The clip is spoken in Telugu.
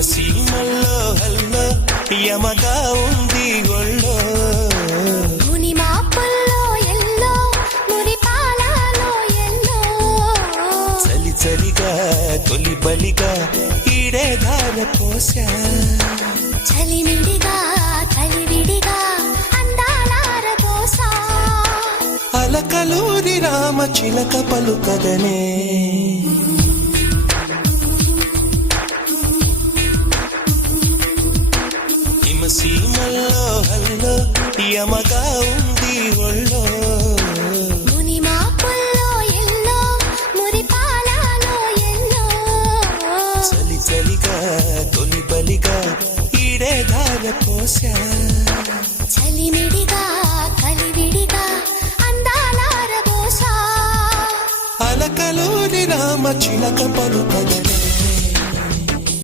సీమల్లో హల్లో యమగా ఉంది ఒళ్ళో ముని మాపుల్లో ఎల్లో మురి పాలలో ఎల్లో చలి చలిగా తొలి బలిగా ఈడే ధార పోసా చలిమిడిగా కలివిడిగా అందాలార పోసా అలకలూరి రామ చిలక పలుకదనే సీమల్లో హల్లో యమగా ఉంది ఒళ్ళో ముని మాపుల్లో ఎల్లో మురి పాలలో ఎల్లో చలి చలిగా తొలి బలిగా ఈడే ధార పోసా చలిమిడిగా కలివిడిగా అందాలార పోసా అలకలూరి రామ చిలక పలుకదనే